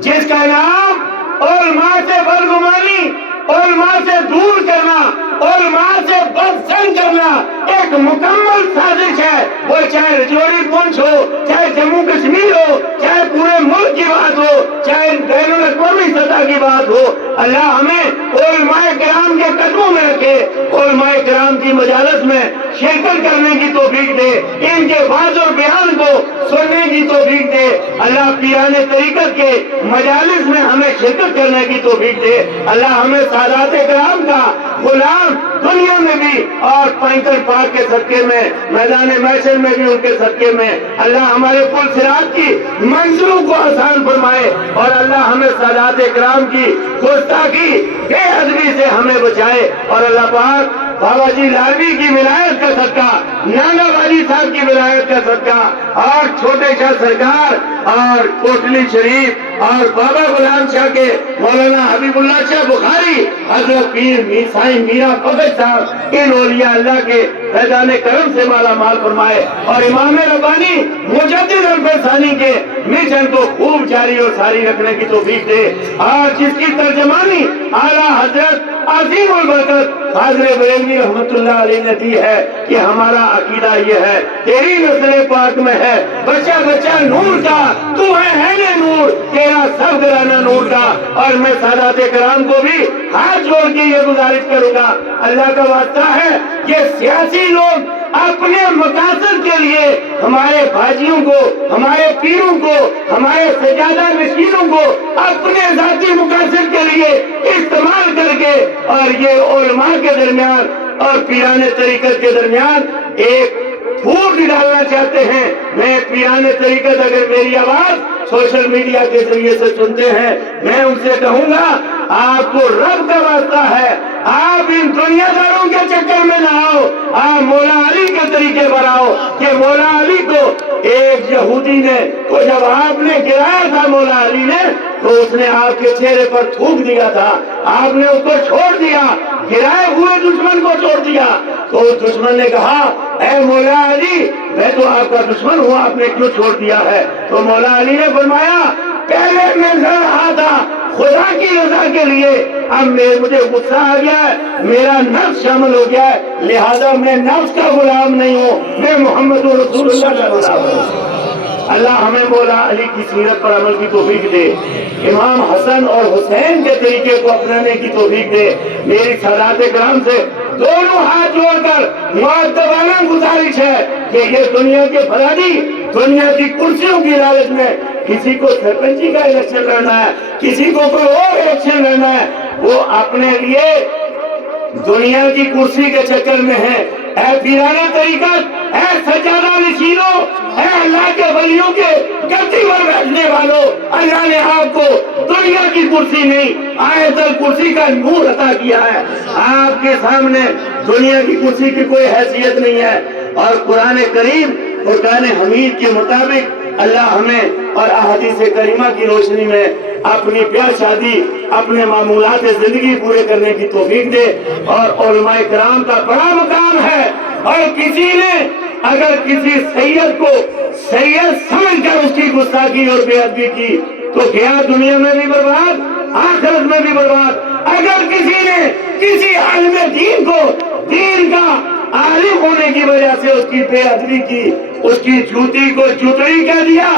جس کا نام علماء سے بدگمانی، علماء سے دور کرنا، علماء سے بدسن کرنا ایک مکمل سازش ہے۔ وہ چاہے رجوری پونچھ ہو، چاہے جموں کشمیر ہو، چاہے پورے ملک کی بات ہو، چاہے بین الاقوامی سطح کی بات ہو، اللہ ہمیں علماء کرام کے قدموں میں رکھے، علماء کرام کی مجالس میں شرکت کرنے کی توفیق دے، ان کے واضح اور بیان کو سننے کی توفیق دے۔ اللہ پیران طریقت کے مجالس میں ہمیں شرکت کرنے کی توفیق دے۔ اللہ ہمیں سادات کرام کا غلام دنیا میں بھی اور پینکر پاک کے صدقے میں، میدان محشر میں بھی ان کے صدقے میں اللہ ہمارے پل صراط کی منزلوں کو آسان فرمائے، اور اللہ ہمیں سادات کرام کی گستاخی بے ادبی سے ہمیں بچائے، اور اللہ پاک بابا جی لاڈلی کی ولایت کا صدقہ، نانا باجی صاحب کی ولایت کا صدقہ، اور چھوٹے شاہ سرکار اور کوٹلی شریف اور بابا غلام شاہ کے مولانا حبیب اللہ شاہ بخاری، حضرت پیر سائیں میرا فخر صاحب، ان اولیاء اللہ کے فیضان کرم سے مالا مال فرمائے، اور امام ربانی مجدد الفسانی کے مشن کو خوب جاری اور ساری رکھنے کی توفیق دے، اور جس کی ترجمانی اعلیٰ حضرت عظیم البرکت حاضر بریلوی رحمت اللہ علیہ نے دی ہے کہ ہمارا عقیدہ یہ ہے، تیری نسل پاک میں ہے بچہ بچہ نور کا، تو ہے اہل نور، تیرا سب گھرانہ نور کا۔ اور میں سادات کرام کو بھی ہاتھ جوڑ کے یہ گزارش کروں گا، اللہ کا واسطہ ہے کہ سیاسی لوگ اپنے مقاصد کے لیے ہمارے بھائیوں کو، ہمارے پیروں کو، ہمارے سجادہ نشینوں کو اپنے ذاتی مقاصد کے لیے استعمال کر کے، اور یہ علماء کے درمیان اور پیران طریقت کے درمیان ایک پھوٹ ڈالنا چاہتے ہیں۔ میں پیران طریقت اگر میری آواز سوشل میڈیا کے ذریعے سے سنتے ہیں، میں ان سے کہوں گا آپ کو رب کا واسطہ ہے، آپ ان دنیا داروں کے چکر میں نہ آؤ، آپ مولا علی کے طریقے پر آؤ، کہ مولا علی کو ایک یہودی نے تو جب آپ نے گرایا تھا مولا علی نے، تو اس نے آپ کے چہرے پر تھوک دیا تھا، آپ نے اس کو چھوڑ دیا، گرائے ہوئے دشمن کو چھوڑ دیا، تو اس دشمن نے کہا اے مولا علی میں تو آپ کا دشمن ہوں، آپ نے کیوں چھوڑ دیا ہے؟ تو مولا علی نے فرمایا پہلے میں لڑ رہا تھا خدا کی رضا کے لیے، اب مجھے غصہ آ گیا ہے، میرا نفس شامل ہو گیا ہے، لہذا میں نفس کا غلام نہیں ہوں، میں محمد رسول اللہ کا غلام ہوں۔ اللہ ہمیں مولا علی کی سیرت پر عمل کی توفیق دے، امام حسن اور حسین کے طریقے کو اپنانے کی توفیق دے۔ میری سادات کرام سے دونوں ہاتھ جوڑ کر مؤدبانہ گزارش ہے کہ یہ دنیا کے فسادی، دنیا کی کرسیوں کی لالچ میں کسی کو سرپنچی کا الیکشن لڑنا ہے، کسی کو کوئی اور الیکشن لڑنا ہے، وہ اپنے لیے دنیا کی کرسی کے چکر میں ہے۔ اے پیرانہ طریقت، اے سجادہ نشینوں، اے اللہ کے ولیوں کے گدی پر بیٹھنے والوں، اللہ نے آپ کو دنیا کی کرسی نہیں آیت الکرسی کا نور عطا کیا ہے۔ آپ کے سامنے دنیا کی کرسی کی کوئی حیثیت نہیں ہے، اور قرآن کریم فرقان حمید کے مطابق اللہ ہمیں اور احادیث کریمہ کی روشنی میں اپنی پیار شادی، اپنے معمولات زندگی پورے کرنے کی توفیق دے۔ اور علماء کرام کا بڑا مقام ہے، اور کسی نے اگر کسی سید کو سید سمجھ کر اس کی گستاخی اور بے ادبی کی تو کیا دنیا میں بھی برباد، آخرت میں بھی برباد۔ اگر کسی نے کسی عالم دین کو دین کا عالم ہونے کی وجہ سے اس کی بے ادبی کی، اس کی جوتی کو جوتڑی کہہ دیا،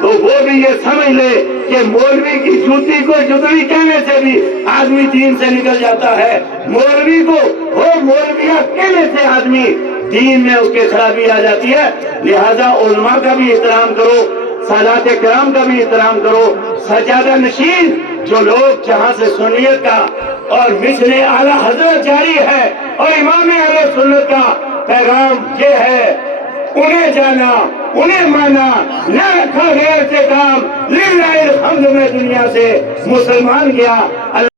تو وہ بھی یہ سمجھ لے کہ مولوی کی جوتی کو جوتڑی کہنے سے بھی آدمی دین سے نکل جاتا ہے۔ مولوی کو وہ مولویہ کہنے سے آدمی دین میں اس کے خرابی آ جاتی ہے۔ لہذا علماء کا بھی احترام کرو، سادات کرام کا بھی احترام کرو۔ سجادہ نشین جو لوگ جہاں سے سنیت کا اور مشن اعلیٰ حضرت جاری ہے اور امام اہل سنت کا پیغام یہ ہے، انہیں جانا، انہیں مانا، نہ رکھا غیر سے کام، للہ الحمد میں دنیا سے مسلمان گیا۔